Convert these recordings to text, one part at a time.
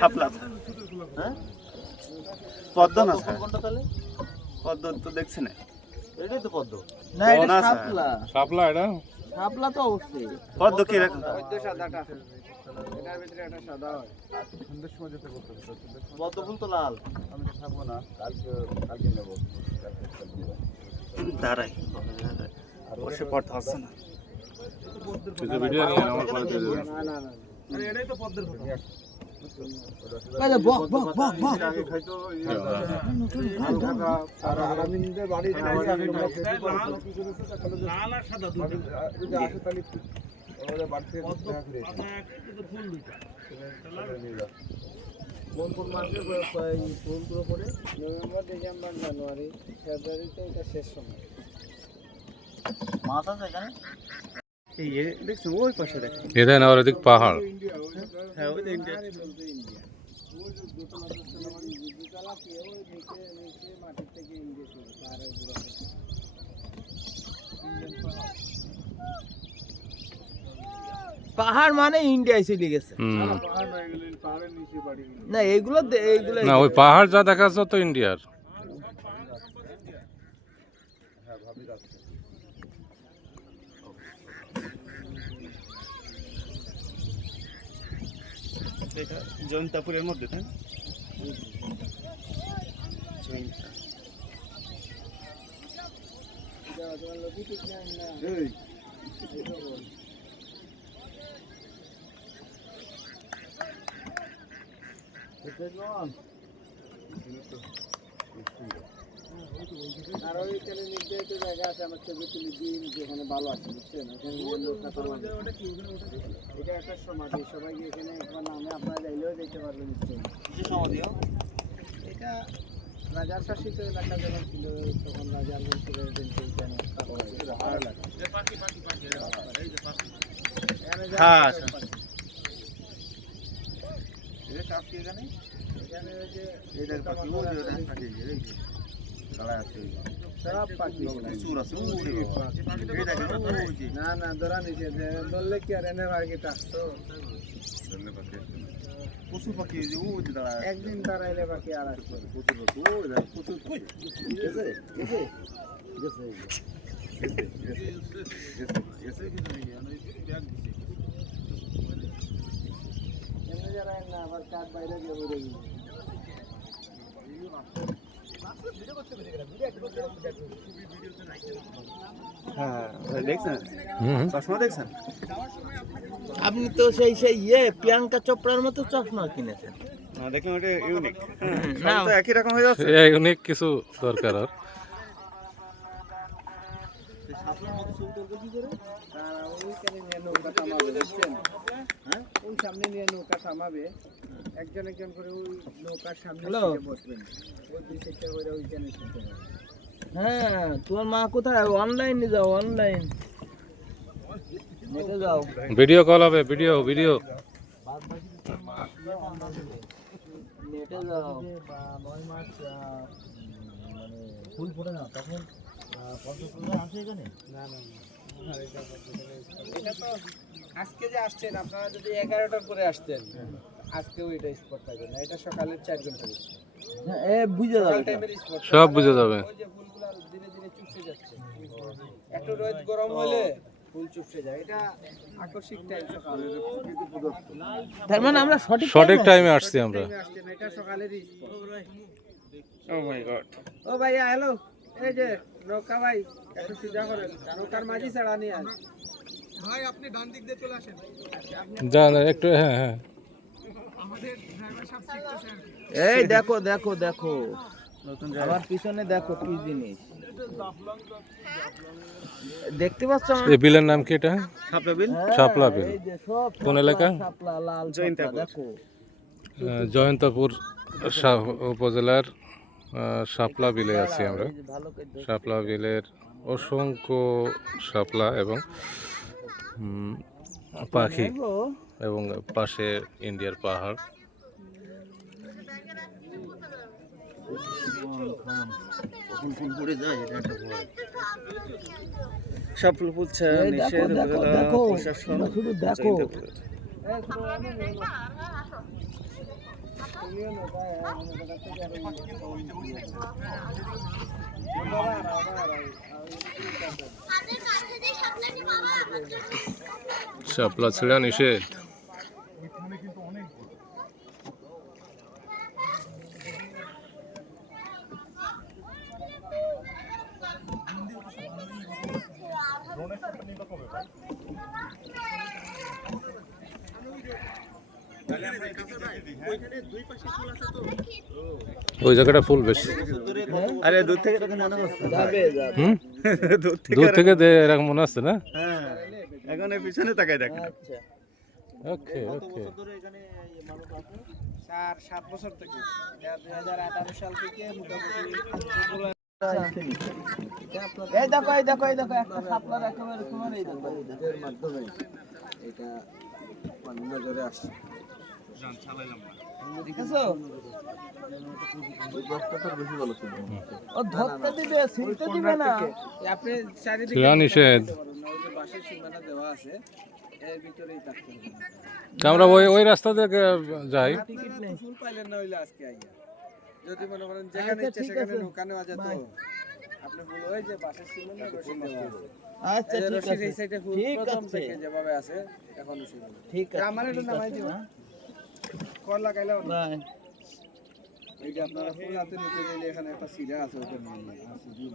শাপলা। হ্যাঁ পদ্ম না স্যার, কোনটা তাহলে? পদ্ম তো দেখছি না, এটাই তো পদ্ম না, এটা শাপলা। শাপলা, এটা শাপলা তো অবশ্যই। পদ্ম কি রকম? পদ্ম সাদাটা, এটার ভিতরে একটা সাদা হয়। সন্ধ্যের সময় যেতে করতে হবে। পদ্ম ফুল তো লাল। আমি তো খাবো না, কালকে নেবো। দাঁড়াই, বসে পড়তে হচ্ছে না। কিছু ভিডিও নিয়ে আমার পরে দিয়ে দেবেন। না না না, আরে এটাই তো পদ্মের কথা। আরে বক বক বক বক। আগে খাইতো আর আরামিনদের বাড়ি লাল আর সাদা দুটো। যদি আসে তাহলে আমাদের বাড়ি থেকে পদ্ম দেখা করে পাতা একটা কিন্তু ফুল দুটো। নিয়ে যাও। কোন মাসে ফুলগুলো পড়ে? নভেম্বর, ডিসেম্বর, জানুয়ারি, ফেব্রুয়ারিতে এটা শেষ সময়। মাছ আছে এখানে? এই দেখছো ওই পাশে দেখো। এটা না, ওর দিক পাহাড়। হ্যাঁ ওই যে ইন্ডিয়া। ওই যে দোতলা মানে দুতলা কি ওই নিচে মাটির থেকে ইন্ডিয়া শুরু পাহাড়ের উপরে। পাহাড় মানে ইন্ডিয়ায় চলে গেছে। পাহাড় হয়ে গেলেন, পাহাড়ের নিচে বাড়ি। না এইগুলো না, ওই পাহাড় যা দেখা যাচ্ছে তো ইন্ডিয়ার। হ্যাঁ ভাবি যাচ্ছে। এটা জয়ন্তাপুরের মধ্যে, তাই না? জয়ন্তা। তোমার লোকই ঠিক না না। আর ওইখানে নির্ধারিত জায়গা আছে, আমার ছবি তুলে দিয়ে যেখানে ভালো আছে, বুঝছেন? ওখানে এটা একটা সমাধি, সবাই এখানে একবার নামে আপনারা যাইলেও যেতে পারবেন নিশ্চয়ই। কি সমাধি? এটা রাজার শাসিত এলাকা যখন ছিল, তখন রাজার বংশের এখানে হ্যাঁ এটা কাফি এখানে ওই যে এটার পাখি ওই যে ওটা পাখি এই যে কালা আছে সব পাখি প্রচুর আছে ওরে বাবা। এটা কেন ওই যে না না ধরা নিচে ধরলে কি আর এনে আর কি থাকতো। পশু পাখি ওই যে ওই যে দাঁড়া একদিন দাঁড়াইলে বাকি আর আসবে প্রচুর পাখি ওই দেখ প্রচুর কই গেছে গেছে গেছে এমনি যারা না আবার কাঠ বাইরে দিয়ে উড়ে গেল। হ্যাঁ দেখছেন চশমা দেখছেন আপনি তো সেই সেই প্রিয়াঙ্কা চোপড়ার মতো চশমা কিনেছেন। না দেখলাম এটা ইউনিক না তো একই রকম হয়ে যাচ্ছে ইউনিক কিছু দরকার আর। সাপলার মতো ছবি তুলতে কি করে তারা ওইখানে নিয়ে নৌকা থামাবে, বুঝছেন? হ্যাঁ ওই সামনে নিয়ে নৌকা থামাবে, একজন একজন করে ওই নৌকার সামনে সিটে বসবেন, ওই দুই সাইডটা করে ওইখানে শুনতে হবে। হ্যাঁ, তোমার মা কোথায়? অনলাইনে যাও, অনলাইন নেটে যাও। ভিডিও কল হবে, ভিডিও ভিডিও। নেটে যাও। 9 মাস মানে ফুল ফোটে না তখন পদ্মফুল আসে এখানে। না না না, এটা তো আজকে যে আসছেন আপনারা, যদি 11টার পরে আসতেন আজকেও এটা স্পট থাকবে না, এটা সকালের 4 ঘন্টা বুঝে যাও। টাইমের স্পট সব বুঝে যাবে। ওই যে ফুলগুলো ধীরে ধীরে চুপসে যাচ্ছে, একটু রোদ গরম হলে ফুল চুপসে যায়, এটা আকর্ষিক টাইম সকালে। তার মানে আমরা সঠিক টাইমে আসছি আমরা। আসছেন, এটা সকালেরই স্পট। ও মাই গড ও ভাইয়া হ্যালো, এই যে নৌকা ভাই একটু সিধা করেন, নৌকার মাঝি ছাড়া নিয়ে আস ভাই, আপনি ডান দিক দিয়ে চলে আসেন। যা না একটু, হ্যাঁ হ্যাঁ। আমাদের ড্রাইভার সাহেব শিখতেছে আর কি। এই দেখো দেখো দেখো, নতুন আমার পিছনে দেখো কি জিনিস দেখতে পাচ্ছ? এই বিলের নাম কি এটা? শাপলা বিল শাপলা বিল। এই যে সব কোন এলাকা? শাপলা, লাল জয়ন্তাপুর। শাপলা, দেখো। জয়ন্তপুর উপজেলার শাপলা বিলে আছি আমরা। এই যে ভালো করে দেখো। শাপলা বিলের অসংখ্য শাপলা এবং পাখি দেখো, এবং পাশে ইন্ডিয়ার পাহাড়। কখন ফুল পড়ে যায় এটা একটা ভয় সব ফুল ফুলছে এই দেখো নিষেধ দেখো উপজেলা দেখো, প্রশাসন শুধু দেখো। জয়ন্তাপুরের। এই ছোট স্থানীয় নৌকা নৌকা থেকে আর শাপলা ছেড়া নিষেধ। ওই জায়গাটা ফুল বেশি। আরে দূর থেকে তখন মনে হচ্ছে হুম, দূর দূর থেকে এরকম মনে হচ্ছে না। হ্যাঁ এখন এই পিছনে তাকাই দেখ। আচ্ছা ওকে ওকে। 4-7 বছর থেকে 2018 সাল থেকে মোটামুটি এই দেখো একটা শাপলার একেবারে তোমার এই দেখো এর মাধ্যমে এটা নজরে আসছে। দেখেছো ও ধরতে দিবে ছিলতে দিবে না। আপনি চারিদিকে ছেড়া নিষেধ। বাঁশের সীমানা দেওয়া আছে, এর ভিতরেই থাকতে হবে। আমরা ওই রাস্তা থেকে যাই। টিকিট নেই, ফুল পাইলেন না হইলে আজকে আইয়া যদি মনে করেন যেখানে ইচ্ছে সেখানে নৌকা নেওয়া যেত, আপনি বলো ওই যে বাঁশের সীমানা রশি দেওয়া আছে। আচ্ছা এই ঠিক রশির আছে এই সাইডে ফুল ঠিক প্রথম আছে। থেকে যেভাবে আছে এখনো সেভাবে। ঠিক আছে আমার এটা নামাই দিও, কল লাগাইলাও না। নাই এই যে আপনারা ফুল হাতে নিতে গেলে এখানে একটা সিরা আছে, ওটা নিয়ে নেন। আছে দিন।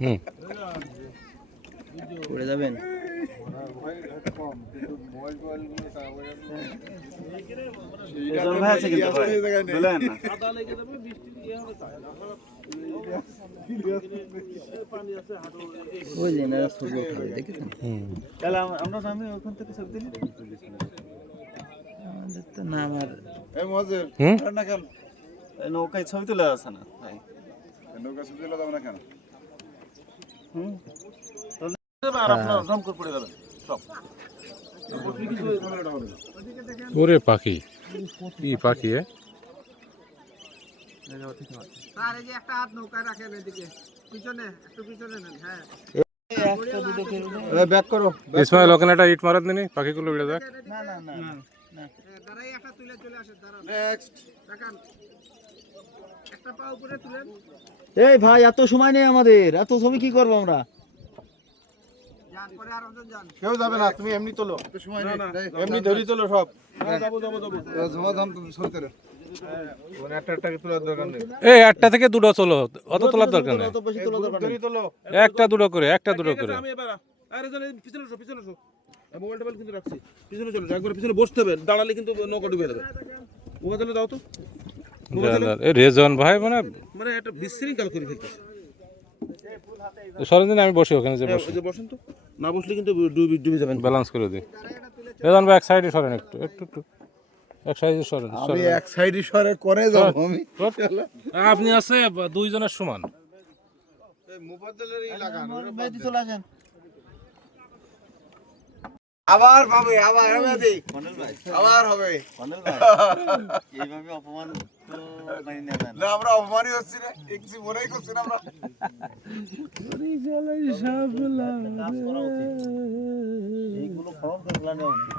হুম, পড়ে যাবেন। রেজাল্ট ভাই আছে কিন্তু ভাই বলেন না। ওই যে না ছবি উঠাবে দেখেছেন। হুম। তাহলে আমরা আমি ওখান থেকে ছবি দিলি আমাদের তো না আমার হুম, এই নৌকায় ছবি তুলে আছে না ভাই। হুম আর আপনার জমকর পড়ে যাবেন সব। ওরে পাখি, কি পাখি এ? স্যার এই যে একটা হাত নৌকায় রাখেন এদিকে, পিছনে একটু পিছনে নেন। হ্যাঁ একটা দুটো খেলবে ব্যাক করো। ইসমাইল ওখানে একটা ইট মারাত দিনি, পাখিগুলো উড়ে যাক। না না না দাঁড়াই একটা তুলে চলে আসেন, দাঁড়ান। নেক্সট দেখান, একটা পা উপরে তুলেন। এই ভাই এত সময় নেই আমাদের, এত ছবি কি করবো আমরা? যান পরে আর একজন যান। কেউ যাবে না, তুমি এমনি তোলো, এমনি ধরি তোলো সব। মানে একটা তোলার দরকার নেই, এই একটা থেকে দুটো চলো, অত তোলার দরকার নেই। অত বেশি তোলা দরকার নেই। তোলো। একটা দুটো করে, একটা দুটো করে। আমি এবার আরে জন পিছনে এসো মোবাইল টোবাইল কিন্তু রাখছি, পিছনে চলো, একবার পিছনে বসতে হবে, দাঁড়ালে কিন্তু নৌকা ডুবে যাবে। মোবাইল তাহলে দাও তো, এই রেজন ভাই মানে মানে একটা বিশৃঙ্খল করে ফেলতেছে। সরেন দিন, আমি বসি ওখানে যে হ্যাঁ, বসি, ওই যে বসেন তো, না বসলে কিন্তু ডুবে যাবেন। ব্যালেন্স করে দিই। রেজন ভাই এক সাইডে সরেন, একটু একটু একটু এক সাইডে সরেন। আমি এক সাইডে সরে করে যাব আমি। আপনি আছে দুইজনের সমান। মুফাজ্জলেরই লাগান, মেহেদি চলে আসেন। আবার পাবে, আবার হবে দেই, মন্ডল ভাই, আবার হবে। মন্ডল ভাই এইভাবে অপমান তো নাই নেবেন না আমরা অপমানই হচ্ছি না, একটু মনেই করছি না আমরা। এইগুলো ফরম করে ফেলানো উচিত,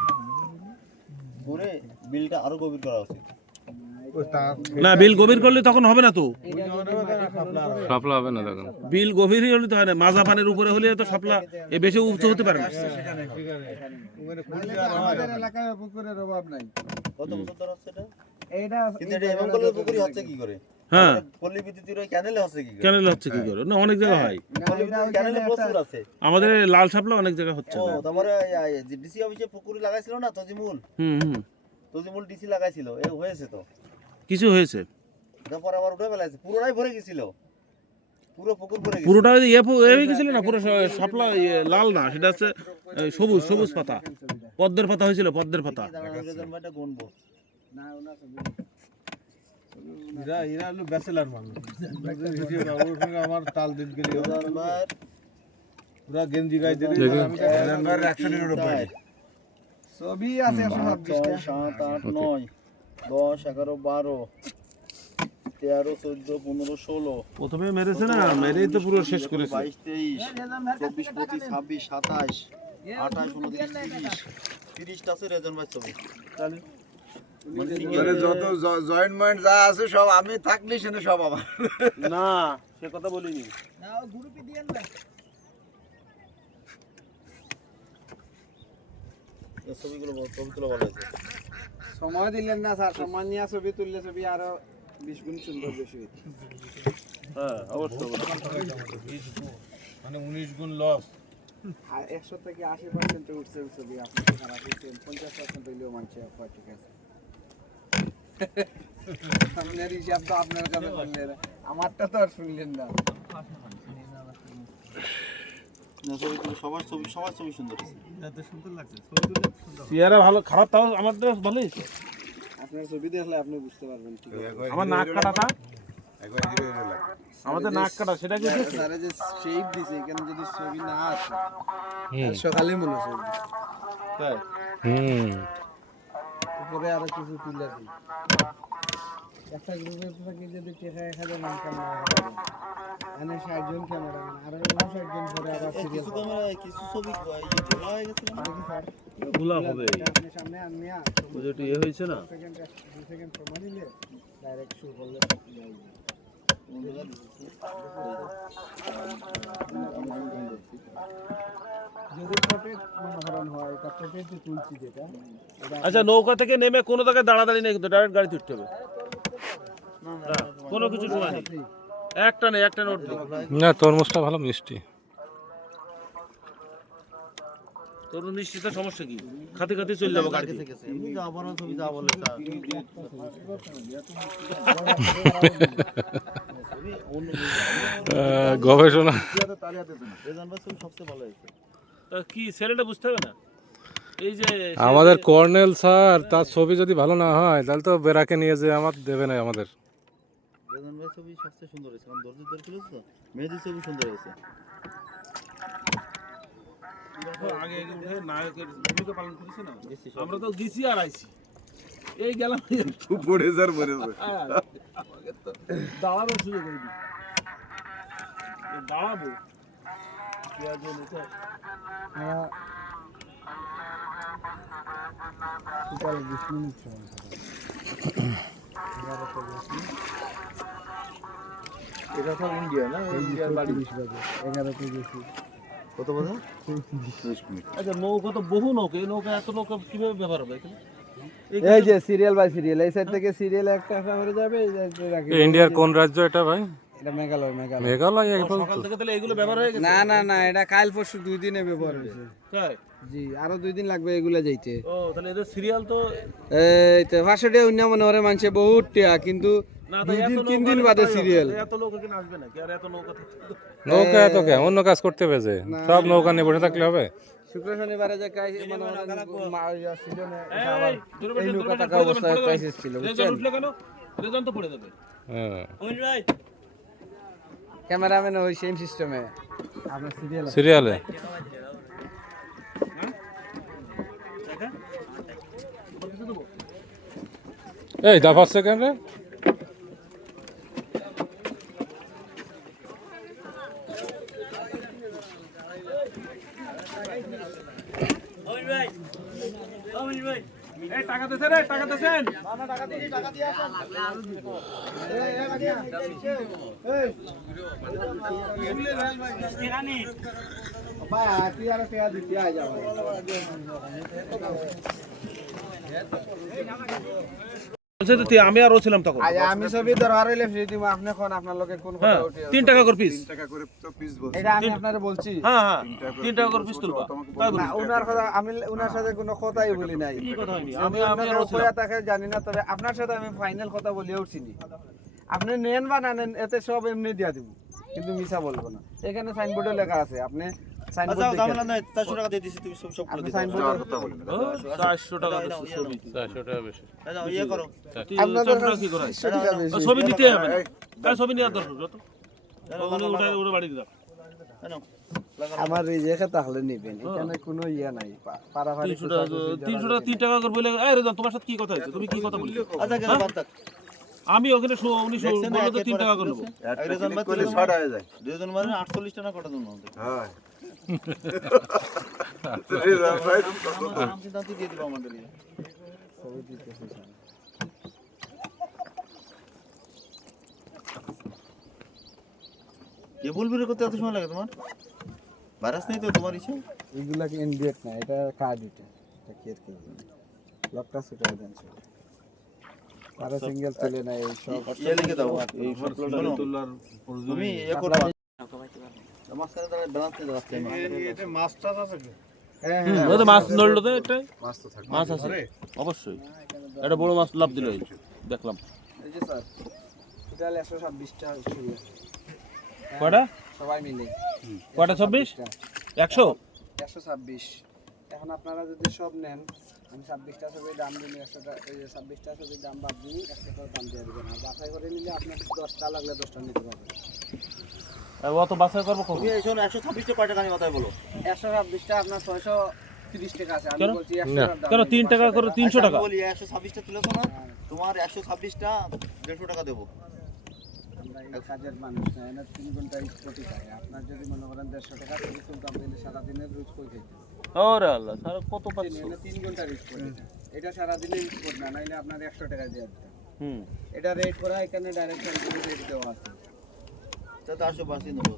করে বিলটা আরো গভীর করা উচিত। না, বিল গভীর করলে তখন হবে না তো, সাপলা হবে না তখন। বিল গভীরই হলে তো হয় না, মাজা পানির উপরে হলে তো সাপলা এ বেশি উঁচু হতে পারে না। আমাদের এলাকায় পুকুরের অভাব নাই। কত বছর ধরে হচ্ছে এটা? এইটা কিন্তু এটা এমন করলে পুকুরি হচ্ছে কি করে? হ্যাঁ, পল্লী বিদ্যুতের ওই ক্যানেলে হচ্ছে কি করে? ক্যানেল হচ্ছে কি করে? না, অনেক জায়গা হয়, পল্লী বিদ্যুতের ক্যানেলে প্রচুর আছে। আমাদের এই লাল সাপলা অনেক জায়গা হচ্ছে ও না। তোমার ডিসি অফিসে পুকুরি লাগাইছিল না তজিমুল? হুম, তজিমুল ডিসি লাগাইছিল, এ হয়েছে তো। কিছু হয়েছে, তারপর আবার উঠে ফেলাইছে, পুরোটাই ভরে গেছিল, পুরো পুকুর ভরে গেছিল। পুরোটা হয়ে গেছিল না, পুরো সাপলা লাল না, সেটা হচ্ছে সবুজ সবুজ পাতা, পদ্মের পাতা হয়েছিল, পদ্মের পাতা। রেজন ভাইটা গুনবো। না ওনা সব এরা হলো ব্যাচেলার মানুষ, ওর সঙ্গে আমার তাল দিন গেলি রেজন ভাই পুরা গেঞ্জি গায়ে দিয়ে দেখুন। আমি 100 ছবি আছে 126 টা। 6, 7, 8, 9, 10, 11, 12, 13, 14, 15, 16, প্রথমে মেরেছে না, মেরেই তো পুরো শেষ করেছে। 22, 23, 24, 25, 26, 27, 28, 29, 30, 30টা আছে রেজন ভাই ছবি। মানে যত জয়েন্ট ময়েন্ট যা আছে সব আমি থাকলে সেটা সব আমার। না সে কথা বলিনি। না ও গ্রুপে দিয়েন না। এই ছবিগুলো ছবিগুলো ভালো আছে। সময় দিলেন না স্যার, সময় নিয়ে ছবি তুললে ছবি আরো 20 গুণ সুন্দর বেশি হইতো। হ্যাঁ অবশ্যই। মানে 19 গুণ লস। আর 100 থেকে 80% উঠছে ছবি, আপনি তো খারাপ হইছেন, 50% হইলেও মানছে আপনার ঠিক আছে। আপনার হিসাব তো আপনার কাছে করলেন, আমারটা তো আর শুনলেন না। না ছবিগুলো সবার ছবি সুন্দর আছে। চেহারা ভালো খারাপ তাও আমাদের ভালোই। আপনার ছবি দেখলে আপনি বুঝতে পারবেন ঠিক আছে। আমার নাক কাটাটা, একবার হিরো হিরো লাগে। আমাদের নাক কাটা সেটা কি দিয়েছে? স্যারে যে শেপ দিছে, এখানে যদি ছবি না আসে সকালে মনে হয় ছবি দিছে। তাই উপরে আরো কিছু তুলে দিই। একটা গ্রুপের থেকে যদি 1000 ইনকাম না হয়, এখানে 60 জন ক্যামেরাম্যান, আরো 59 জন পরে আবার সিরিয়াল। কিছু ক্যামেরা কিছু ছবি ভুলা হয়ে গেছে না? দেখি স্যার, ভুলা হবে। আপনি সামনে আনিয়া ওই যে একটু ইয়ে হয়েছে না, 2 সেকেন্ড সময় নিলে ডাইরেক্ট শুরু করলে যাই। যদি প্রটেক্ট মনোহরণ হয়, এটা প্রটেক্ট তুলছি যেটা, আচ্ছা নৌকা থেকে নেমে কোনো জায়গায় দাঁড়াদাঁড়ি নেই, কিন্তু ডাইরেক্ট গাড়িতে উঠতে হবে। না, কোনো কিছু সময় নেই, একটা নেই, একটা নোট নেই। না তরমুজটা ভালো মিষ্টি। তোর নিশ্চিত সমস্যা কি? খাতে খাতে চলে যাবো গাড়িতে। এমনি তো আমারও ছবি যা বলে তা। গবেষণা। রেজন ভাই ছবি সবচেয়ে ভালো হয়েছে। তা কি ছেলেটা বুঝতে হবে না, এই যে আমাদের কর্নেল স্যার তার ছবি যদি ভালো না হয় তাহলে তো বেরাকে নিয়ে যে আমার দেবে না আমাদের। রেজন ভাই ছবি সবচেয়ে সুন্দর হয়েছে, কারণ দর্জি দর করেছে তো, মেহেদির ছবি সুন্দর হয়েছে। আগে উঠে নায়কের ভূমিকা পালন করেছে না, আমরা তো দিছি আর আইছি, এই গেলাম খুব পড়ে যার পড়েছে। দাঁড়ানোর সুযোগ হয়নি, দাঁড়াবো পেঁয়াজ নিতে। টোটাল 20 মিনিট সময়। এটা সব ইন্ডিয়া না? ইন্ডিয়ার বাড়ি 20 বাজে, 11 তে গেছি। কত বাজে? 30 মিনিট। আচ্ছা নৌকা তো বহু নৌকা, এই নৌকা এত নৌকা কিভাবে ব্যবহার হবে এখানে? এই যে সিরিয়াল বাই সিরিয়াল, এই সাইড থেকে সিরিয়াল একটা হয়ে যাবে, এই যে রাখি। ইন্ডিয়ার কোন রাজ্য এটা ভাই? এটা মেঘালয়। মেঘালয় একদম। সকাল থেকে তাহলে এগুলো ব্যবহার হয়ে গেছে? না, এটা কাল পরশু 2 দিনে ব্যবহার হয়েছে। তাই? জি, আরো 2 দিন লাগবে এগুলা যাইতে। ও তাহলে এদের সিরিয়াল তো এই তো 500 টাকা অন্য মনে হয় মানছে বহুত টাকা, কিন্তু না, 2 এত দিন নৌকা 3 দিন হলে বাদে কোথায় হবে? সিরিয়াল। এত লোক এখানে আসবে না কি? আর এত নৌকা থাকতে তো নৌকা এত কে অন্য কাজ করতে হবে যে সব নৌকা নিয়ে বসে থাকলে হবে? শুক্র শনিবারে যে কাজ মানে ছিল না, এটা আবার দূরে এই বসে, নৌকা দূরে টাকা বসে, অবস্থায় দূরে বসে। ক্রাইসিস ছিল, রেজন বুঝছেন? উঠলে কেন? রেজন তো পড়ে যাবে। হ্যাঁ ক্যামেরাম্যান ওই সেম সিস্টেমে আপনার সিরিয়াল সিরিয়ালে। এই দা 5 সেকেন্ড রে। এই টাকা দেন রে, টাকা দেন। ভাই তুই আর টাকা দিতে আয় যাবে। আমি আর ও ছিলাম তখন। আজ আমি ছবি দরকার হইলে ফ্রি দিব, আপনি কোন আপনার লগে কোন কথা হ্যাঁ, উঠে 3 টাকা করে পিস। 3 টাকা করে তো পিস বলছে। এটা আমি আপনারে বলছি। হ্যাঁ হ্যাঁ, 3 টাকা করে পিস তুলবা। তাই বলি। না উনার কথা, আমি উনার সাথে কোনো কথাই বলি নাই। কি কথা হয়নি? আমি আমি আর ও আপনার ছিলাম। কয়া তাকে জানি না, তবে আপনার সাথে আমি ফাইনাল কথা বলে উঠছিনি। আপনি নেন বা না নেন, এতে সব এমনি দিয়া দিব, কিন্তু মিছা বলবো না। এখানে সাইনবোর্ডে লেখা আছে, আপনি সাইনবোর্ড আচ্ছা ঝামেলা দেখেন। নাই, 400 টাকা দিয়ে দিছি, তুমি সব করে আপনি দিতে। সাইনবোর্ড যাওয়ার কথা বলি না। 400 টাকা করে ছবি। 400 টাকা বেশি। যাও ইয়ে করো। আপনাদের ছবিটা কি করায়? টাকা বেশি। ছবি নিতে হবে না। আর ছবি নেওয়ার দরকার যত। ওটা বাড়ি দিলাম। জানো আমার এই জায়গা তাহলে নেবেন, এখানে কোনো ইয়া নাই, পারাপারি 300 টাকা 3 টাকা করে বলে, এই রেজন তোমার সাথে কি কথা হয়েছে? তুমি কি কথা বলছো? আচ্ছা গেল বাদ থাক। আমি ওখানে উনি বললো তো 3 টাকা করে নেবো। দুজন মানে 48 টাকা কটা দিন হ্যাঁ দিয়ে দিব আমাদের কেবল বের করতে এত সময় লাগে তোমার? ভাইরাস নেই তো তোমার ইচ্ছে? এগুলা কি ইনডিয়েট না, এটা কার্ড, এটা কি আর কি লকটা সেটা দেন স্যার। আর সিঙ্গেল চলে না এই সব ইয়ে লিখে দাও এই সব তোলার তুমি ইয়ে করবা মাঝখানে তাহলে ব্যালেন্স নিয়ে যাচ্ছে এটা মাস্টার আছে কি? হ্যাঁ ওই তো মাছ নড়লো তো একটা মাছ তো থাকে মাছ আছে অবশ্যই, একটা বড় মাছ লাভ দিল এই দেখলাম। এই যে স্যার টোটাল 126 টা শুরু কয়টা সবাই মিলে কয়টা 26 100 126। এখন আপনারা যদি সব নেন, আমি 26টা ছবির দাম দিই, 100টা এই 26টা ছবির দাম বাদ দিই, 100 দাম দিয়ে দেবেন। আর বাছাই করে নিলে আপনার 10টা লাগলে 10টা নিতে পারবেন। অত বাছাই করবো কখন? তুমি এই শোনো 126 টা কয় টাকা নিয়ে মাথায় বলো? 126টা আপনার 630 টাকা আছে, আমি কেন? বলছি 100 দাম কেন 3 টাকা করে 300 টাকা? আমি বলি 126 টা তুলেছো না, তোমার 126 টা 150 টাকা দেবো। আমরা এই কাজের মানুষ না, এনে 3 ঘন্টা স্পটি খাই। আপনার যদি মনে করেন 150 টাকা থেকে তুলতাম তাহলে সারাদিনের রোজ কই খাইতেন? ওরে আল্লাহ স্যার কত পাচ্ছ? এনে 3 ঘন্টার স্পটি, এটা সারাদিনের স্পট না, নাইলে আপনার 100 টাকা দিয়ে দিতাম। হুম এটা রেট করা, এখানে ডাইরেক্ট রেট দেওয়া আছে। তাতে 182 নেবো।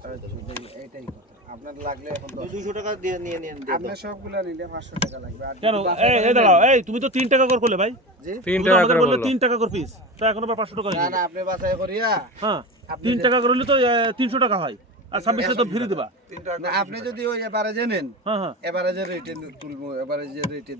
এইটাই কথা। আপনার লাগলে এখন 200 টাকা দিয়ে নিয়ে নিয়ে আপনার সবগুলা নিলে 500 টাকা লাগবে। আর কেন যদি বাছাই এই করে দাঁড়াও, এই তুমি তো 3 টাকা করে করলে ভাই, 3 তুমি তো টাকা আমাদের করে বললে বললো 3 টাকা করে পিস, তো এখন আবার 500 টাকা না হয়ে না, আপনি বাছাই করিয়া হ্যাঁ আপনি 3 টাকা করে হলে তো 300 টাকা হয়, আর 26 তো ফ্রি দিবা। না, আপনি যদি ওই এবারে জানেন হ্যাঁ হ্যাঁ এবারে যে রেটে তুলবো, এবারে যে রেটে